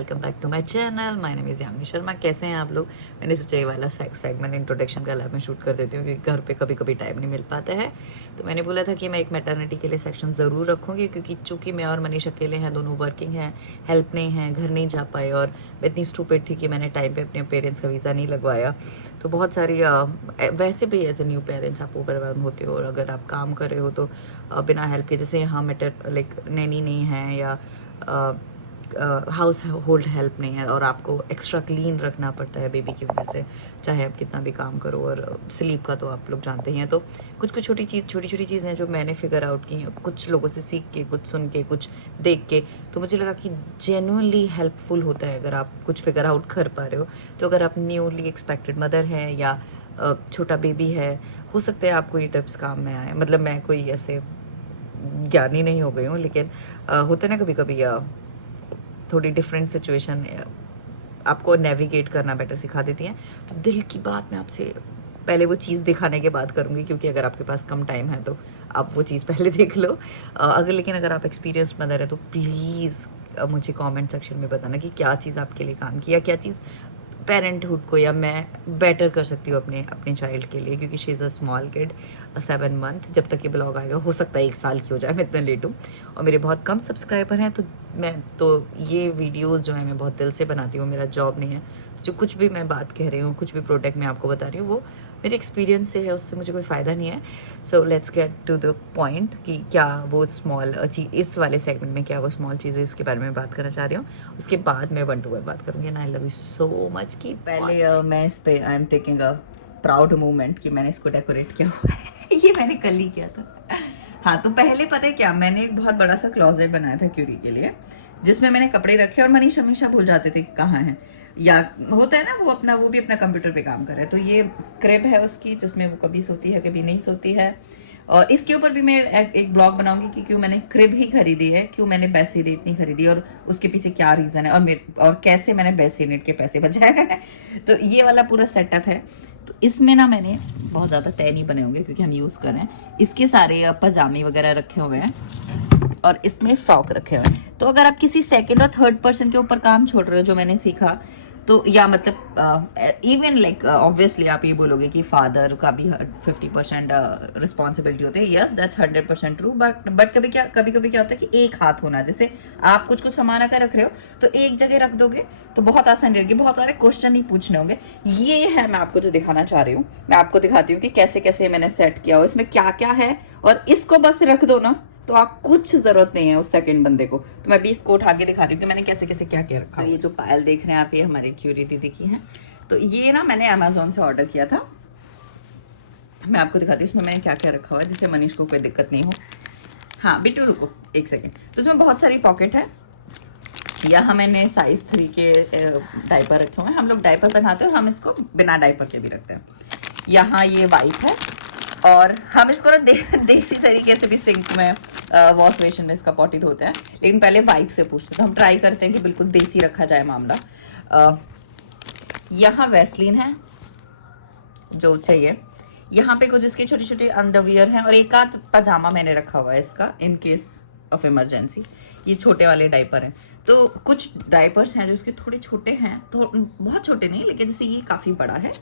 Welcome back to my channel. My name is Yamini Sharma. कैसे हैं आप लोग? मैंने सोचा ये वाला सेगमेंट इंट्रोडक्शन का लाइव में शूट कर देती हूँ क्योंकि घर पे कभी कभी टाइम नहीं मिल पाता है। तो मैंने बोला था कि मैं एक मैटरनिटी के लिए सेक्शन ज़रूर रखूँगी क्योंकि चूँकि मैं और मनीष अकेले हैं, दोनों वर्किंग हैं, हेल्प नहीं है, घर नहीं जा पाए और मैं इतनी स्टूपिड थी कि मैंने टाइम पे अपने पेरेंट्स का वीज़ा नहीं लगवाया। तो बहुत सारी वैसे भी एज ए न्यू पेरेंट्स आप ओवरवेल्म होते हो और अगर आप काम कर रहे हो तो बिना हेल्प के, जैसे यहाँ लाइक नैनी नहीं है या हाउस होल्ड हेल्प नहीं है और आपको एक्स्ट्रा क्लीन रखना पड़ता है बेबी की वजह से, चाहे आप कितना भी काम करो। और स्लीप का तो आप लोग जानते ही हैं। तो कुछ कुछ छोटी छोटी चीज़ें जो मैंने फिगर आउट की हैं, कुछ लोगों से सीख के, कुछ सुन के, कुछ देख के, तो मुझे लगा कि जेन्युइनली हेल्पफुल होता है अगर आप कुछ फिगर आउट कर पा रहे हो। तो अगर आप न्यूली एक्सपेक्टेड मदर हैं या छोटा बेबी है, हो सकता है आपको ये टिप्स काम में आए। मतलब मैं कोई ऐसे ज्ञानी नहीं हो गई हूँ, लेकिन होता है ना कभी कभी थोड़ी डिफरेंट सिचुएशन आपको नेविगेट करना बेटर सिखा देती हैं। तो दिल की बात मैं आपसे पहले वो चीज़ दिखाने के बाद करूँगी, क्योंकि अगर आपके पास कम टाइम है तो आप वो चीज़ पहले देख लो। लेकिन अगर आप एक्सपीरियंस्ड मदर है तो प्लीज़ मुझे कमेंट सेक्शन में बताना कि क्या चीज़ आपके लिए काम किया, क्या चीज़ पेरेंटहुड को या मैं बेटर कर सकती हूँ अपने चाइल्ड के लिए, क्योंकि she is a small kid, 7 month. जब तक ये ब्लॉग आएगा हो सकता है 1 साल की हो जाए, मैं इतना लेट हूँ और मेरे बहुत कम सब्सक्राइबर हैं। तो ये वीडियोस जो है मैं बहुत दिल से बनाती हूँ, मेरा जॉब नहीं है। जो कुछ भी मैं बात कह रही हूँ, कुछ भी प्रोडक्ट मैं आपको बता रही हूँ, वो मेरे एक्सपीरियंस से है, उससे मुझे कोई फ़ायदा नहीं है। So let's get to the point कि क्या वो स्मॉल चीज़, इस वाले सेगमेंट में क्या वो स्मॉल चीज़ इसके बारे में बात करना चाह रही हूँ। उसके बाद मैं 1 to 1 बात करूँगी। And I love you so much कि पहले मैं इस पे I am taking a proud moment कि मैंने इसको डेकोरेट किया हुआ है। ये मैंने कल ही किया था। हाँ, तो पहले पता है क्या, मैंने एक बहुत बड़ा सा क्लोजेट बनाया था क्यूरी के लिए, जिसमें मैंने कपड़े रखे और मनीष हमेशा भूल जाते थे कि कहाँ हैं, या होता है ना वो भी अपना कंप्यूटर पे काम कर रहा है। तो ये क्रेब है उसकी, जिसमें वो कभी सोती है कभी नहीं सोती है। और इसके ऊपर भी मैं एक ब्लॉग बनाऊंगी कि क्यों मैंने क्रिब ही खरीदी है, क्यों मैंने बेसिनेट नहीं खरीदी और उसके पीछे क्या रीज़न है, और कैसे मैंने बेसिनेट के पैसे बचाए हैं। तो ये वाला पूरा सेटअप है। तो इसमें ना मैंने बहुत ज़्यादा तय नहीं बने होंगे क्योंकि हम यूज़ कर रहे हैं। इसके सारे पजामे वगैरह रखे हुए हैं और इसमें फ्रॉक रखे हुए हैं। तो अगर आप किसी सेकेंड और थर्ड पर्सन के ऊपर काम छोड़ रहे हो, जो मैंने सीखा, तो या मतलब इवन लाइक ऑब्वियसली आप ये बोलोगे कि फादर का भी 50% रिस्पॉन्सिबिलिटी होती है। Yes, that's 100% true. बट कभी कभी क्या होता है कि एक हाथ होना, जैसे आप कुछ सामान आकर रख रहे हो तो एक जगह रख दोगे तो बहुत आसान रहेगी, बहुत सारे क्वेश्चन नहीं पूछने होंगे। ये है मैं आपको जो दिखाना चाह रही हूँ। मैं आपको दिखाती हूँ कि कैसे कैसे मैंने सेट किया हो, इसमें क्या क्या है, और इसको बस रख दो ना तो आप कुछ जरूरत नहीं है उस सेकंड बंदे को। तो मैं भी इसको उठा के दिखा रही हूँ कि मैंने कैसे कैसे क्या क्या रखा। तो ये जो पायल देख रहे हैं आप, ये हमारे क्यूरी दीदी की है। तो ये ना मैंने अमेजोन से ऑर्डर किया था। मैं आपको दिखाती हूँ इसमें मैंने क्या क्या रखा हुआ है, जिससे मनीष को कोई दिक्कत नहीं हो। हाँ बिट्टू रुको 1 सेकेंड। तो इसमें बहुत सारी पॉकेट है। यहाँ मैंने साइज 3 के डायपर रखे हुए हैं। हम लोग डायपर पहनाते हैं और हम इसको बिना डायपर के भी रखते हैं। यहाँ ये वाइप है और हम इसको ना देसी तरीके से भी सिंक में वॉश बेसिन में इसका पॉटी धोते हैं, लेकिन पहले वाइप से पूछते हैं। तो हम ट्राई करते हैं कि बिल्कुल देसी रखा जाए मामला। यहाँ वैसलीन है जो चाहिए। यहाँ पे कुछ इसके छोटे छोटे अंडरवियर हैं और एक आध पजामा मैंने रखा हुआ है इसका, इन केस ऑफ इमरजेंसी। ये छोटे वाले डायपर हैं। तो कुछ डायपर्स हैं जो इसके थोड़े छोटे हैं, तो बहुत छोटे नहीं, लेकिन जैसे ये काफ़ी बड़ा है,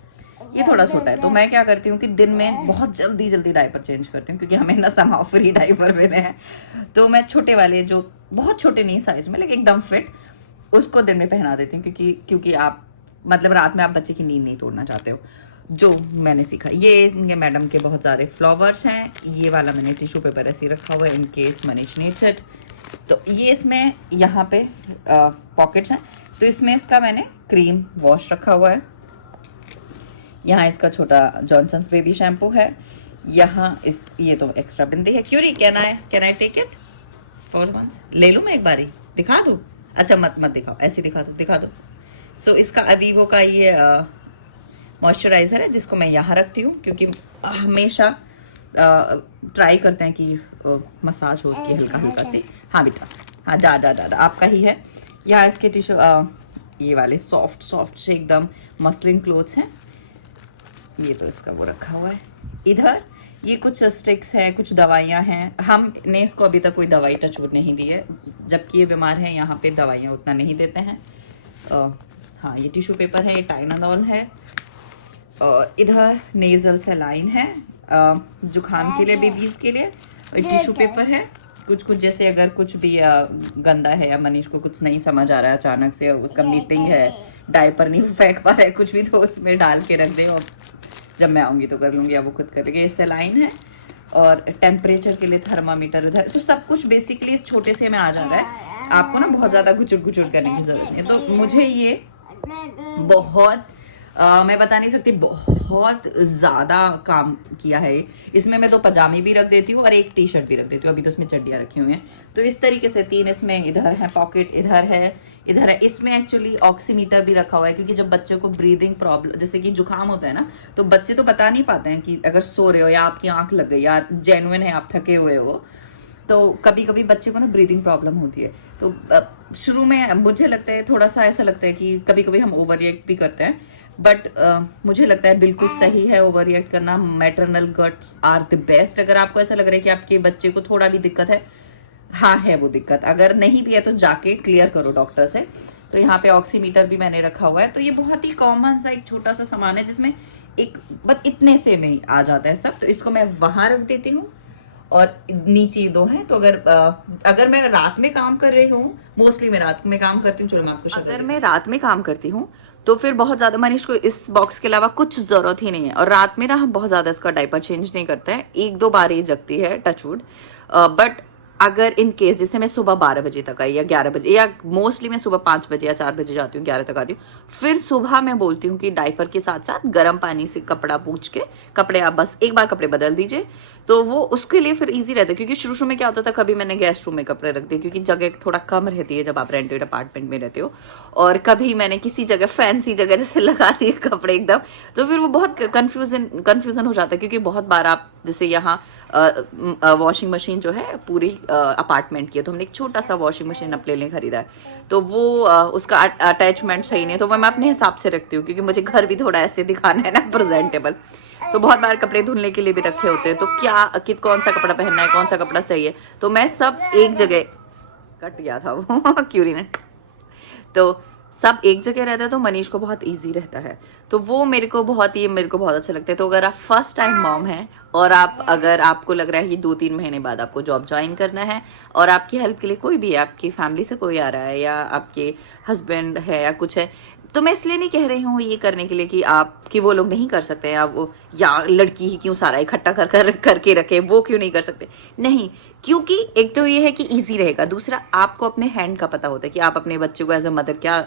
ये थोड़ा छोटा है। तो मैं क्या करती हूँ कि दिन में बहुत जल्दी डायपर चेंज करती हूँ, क्योंकि हमें ना समाव फ्री डायपर मिले हैं। तो मैं छोटे वाले, जो बहुत छोटे नहीं साइज में लेकिन एकदम फिट, उसको दिन में पहना देती हूँ, क्योंकि आप मतलब रात में आप बच्चे की नींद नहीं तोड़ना चाहते हो। जो मैंने सीखा, ये मैडम के बहुत सारे फ्लावर्स हैं। ये वाला मैंने टिश्यू पेपर ऐसे रखा हुआ है in case Manish needs it. तो ये इसमें यहाँ पे पॉकेट्स हैं। तो इसमें इसका मैंने क्रीम वॉश रखा हुआ है। यहाँ इसका छोटा जॉनसन्स बेबी शैम्पू है। यहाँ ये तो एक्स्ट्रा बिंदी है। Query can I take it for once? ले लूँ मैं एक बारी, दिखा दूँ? अच्छा मत दिखाओ, ऐसे दिखा दो। सो इसका अवीवो का ये मॉइस्चराइज़र है, जिसको मैं यहाँ रखती हूँ, क्योंकि हमेशा ट्राई करते हैं कि मसाज हो उसकी हल्का सी। हाँ बेटा, हाँ जा आपका ही है। यहाँ इसके टिश्यू ये वाले सॉफ्ट से एकदम मसलिन क्लोथ्स हैं। ये तो इसका वो रखा हुआ है। इधर ये कुछ स्टिक्स हैं, कुछ दवाइयाँ हैं। हमने इसको अभी तक कोई दवाई टचवुड नहीं दी है, जबकि ये बीमार है। यहाँ पे दवाइयाँ उतना नहीं देते हैं। हाँ ये टिश्यू पेपर है, ये टाइनानॉल है, और इधर नेजल सलाइन है जुखाम के लिए, बेबीज के लिए, और टिश्यू पेपर है। कुछ कुछ जैसे अगर कुछ भी गंदा है या मनीष को कुछ नहीं समझ आ रहा है अचानक से, उसका मीटिंग है, डायपर नहीं फेंक पा रहा है, कुछ भी, तो उसमें डाल के रख दे और जब मैं आऊँगी तो कर लूँगी या वो खुद कर लेंगे। ये सलाइन है और टेम्परेचर के लिए थर्मामीटर उधर। तो सब कुछ बेसिकली इस छोटे से में आ जा रहा है, आपको ना बहुत ज़्यादा गुचुर गुचुर करने की ज़रूरत नहीं है। तो मुझे ये बहुत मैं बता नहीं सकती, बहुत ज़्यादा काम किया है। इसमें मैं तो पजामी भी रख देती हूँ और एक टी शर्ट भी रख देती हूँ, अभी तो इसमें चड्डियाँ रखी हुई हैं। तो इस तरीके से 3 इसमें, इधर है पॉकेट, इधर है, इधर है। इसमें एक्चुअली ऑक्सीमीटर भी रखा हुआ है, क्योंकि जब बच्चे को ब्रीदिंग प्रॉब्लम जैसे कि जुकाम होता है ना, तो बच्चे तो बता नहीं पाते हैं कि अगर सो रहे हो या आपकी आँख लग गई या जेन्युइन है आप थके हुए हो, तो कभी कभी बच्चे को ना ब्रीदिंग प्रॉब्लम होती है। तो शुरू में मुझे लगता है थोड़ा सा ऐसा लगता है कि कभी कभी हम ओवर रिएक्ट भी करते हैं, बट मुझे लगता है बिल्कुल सही है ओवर रिएक्ट करना। Maternal guts are the best. अगर आपको ऐसा लग रहा है कि आपके बच्चे को थोड़ा भी दिक्कत है, हाँ है वो दिक्कत, अगर नहीं भी है तो जाके क्लियर करो डॉक्टर से। तो यहाँ पे ऑक्सीमीटर भी मैंने रखा हुआ है। तो ये बहुत ही कॉमन सा एक छोटा सा सामान है जिसमें एक बस इतने से में ही आ जाता है सब। तो इसको मैं वहां रख देती हूँ और नीचे 2 हैं। तो अगर मैं रात में काम कर रही हूँ, मोस्टली मैं रात में काम करती हूँ, चलो मैं आपको अगर मैं रात में काम करती हूँ तो फिर बहुत ज़्यादा मनीष को इस बॉक्स के अलावा कुछ ज़रूरत ही नहीं है। और रात में ना हम बहुत ज़्यादा इसका डायपर चेंज नहीं करते हैं, 1-2 बार ही जगती है, टचवुड। बट अगर इन केस जैसे मैं सुबह 12 बजे तक आई या 11 बजे, या मोस्टली मैं सुबह 5 बजे या 4 बजे जाती हूँ, 11 तक आती हूँ, फिर सुबह मैं बोलती हूँ कि डायपर के साथ साथ गर्म पानी से कपड़ा पूछ के, कपड़े आप बस एक बार कपड़े बदल दीजिए, तो वो उसके लिए फिर इजी रहता है। क्योंकि शुरू में क्या होता था, कभी मैंने गेस्ट रूम में कपड़े रख दिए, क्योंकि जगह थोड़ा कम रहती है जब आप रेंटेड अपार्टमेंट में रहते हो, और कभी मैंने किसी जगह फैंसी जगह जैसे लगा दिए कपड़े एकदम, तो फिर वो बहुत कन्फ्यूजन हो जाता है। क्योंकि बहुत बार आप जैसे यहाँ वॉशिंग मशीन जो है पूरी अपार्टमेंट की है, तो हमने एक छोटा सा वॉशिंग मशीन अपने लिए खरीदा है, तो वो उसका अटैचमेंट सही नहीं है, तो वो मैं अपने हिसाब से रखती हूँ, क्योंकि मुझे घर भी थोड़ा ऐसे दिखाना है ना, प्रेजेंटेबल। तो बहुत बार कपड़े धुलने के लिए भी रखे होते हैं, तो क्या कौन सा कपड़ा पहनना है, कौन सा कपड़ा सही है, तो मैं सब एक जगह, कट गया था वो क्यूरी ने, तो सब एक जगह रहता है, तो मनीष को बहुत इजी रहता है। तो वो मेरे को बहुत अच्छा लगता है। तो अगर आप फर्स्ट टाइम मॉम हैं और अगर आपको लग रहा है कि 2-3 महीने बाद आपको जॉब ज्वाइन करना है, और आपकी हेल्प के लिए कोई भी है, आपकी फैमिली से कोई आ रहा है या आपके हस्बैंड है या कुछ है, तो मैं इसलिए नहीं कह रही हूँ ये करने के लिए कि वो लोग नहीं कर सकते हैं, वो या लड़की ही क्यों सारा इकट्ठा करके रखे, वो क्यों नहीं कर सकते, नहीं। क्योंकि एक तो ये है कि इजी रहेगा, दूसरा आपको अपने हैंड का पता होता है कि आप अपने बच्चे को एज अ मदर क्या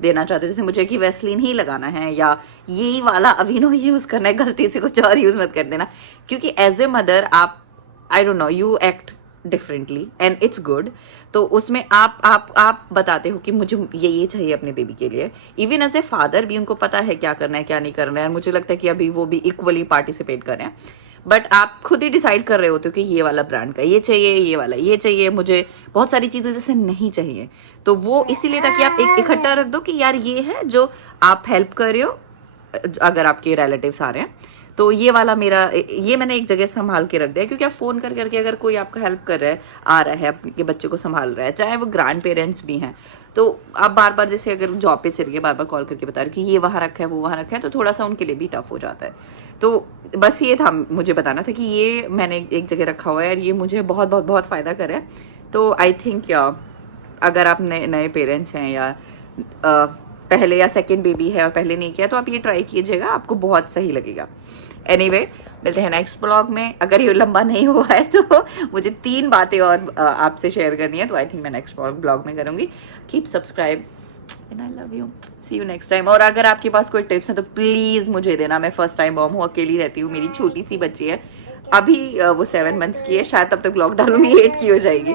देना चाहते हो। जैसे मुझे कि वैसलीन ही लगाना है या यही वाला अविनो यूज़ करना है, गलती से कुछ और यूज़ मत कर देना, क्योंकि एज ए मदर आप, I don't know, you act differently and it's good. तो उसमें आप बताते हो कि मुझे ये चाहिए अपने बेबी के लिए। इवन एज ए फादर भी उनको पता है क्या करना है क्या नहीं करना है, और मुझे लगता है कि अभी वो भी इक्वली पार्टिसिपेट कर रहे हैं। बट आप खुद ही डिसाइड कर रहे होते हो कि ये वाला ब्रांड का ये चाहिए, ये वाला ये चाहिए, मुझे बहुत सारी चीज़ें जैसे नहीं चाहिए, तो वो इसीलिए ताकि आप एक इकट्ठा रख दो कि यार ये है जो आप हेल्प कर रहे हो, अगर आपके रिलेटिव्स आ रहे हैं तो ये वाला मेरा, ये मैंने एक जगह संभाल के रख दिया। क्योंकि आप फ़ोन करके अगर कोई आपका हेल्प कर रहा है, आ रहा है, आपके बच्चे को संभाल रहा है, चाहे वो ग्रैंड पेरेंट्स भी हैं, तो आप बार बार जैसे अगर जॉब पे चलिए बार बार कॉल करके बता रहे कि ये वहाँ रखा है वो वहाँ रखा है, तो थोड़ा सा उनके लिए भी टफ हो जाता है। तो बस ये था, मुझे बताना था कि ये मैंने एक जगह रखा हुआ है और ये मुझे बहुत बहुत बहुत फ़ायदा करे है। तो आई थिंक अगर आप नए पेरेंट्स हैं या पहले या सेकेंड बेबी है और पहले नहीं किया, तो आप ये ट्राई कीजिएगा, आपको बहुत सही लगेगा। एनीवे, मिलते हैं नेक्स्ट ब्लॉग में। अगर ये लंबा नहीं हुआ है तो मुझे 3 बातें और आपसे शेयर करनी है, तो आई थिंक मैं नेक्स्ट ब्लॉग में करूँगी। Keep subscribe and I love you, see you next time. और अगर आपके पास कोई टिप्स हैं तो प्लीज़ मुझे देना। मैं फर्स्ट टाइम मॉम हूँ, अकेली रहती हूँ, मेरी छोटी सी बच्ची है, अभी वो 7 मंथ्स की है, शायद तब तक ब्लॉग डालूंगी 8 की हो जाएगी।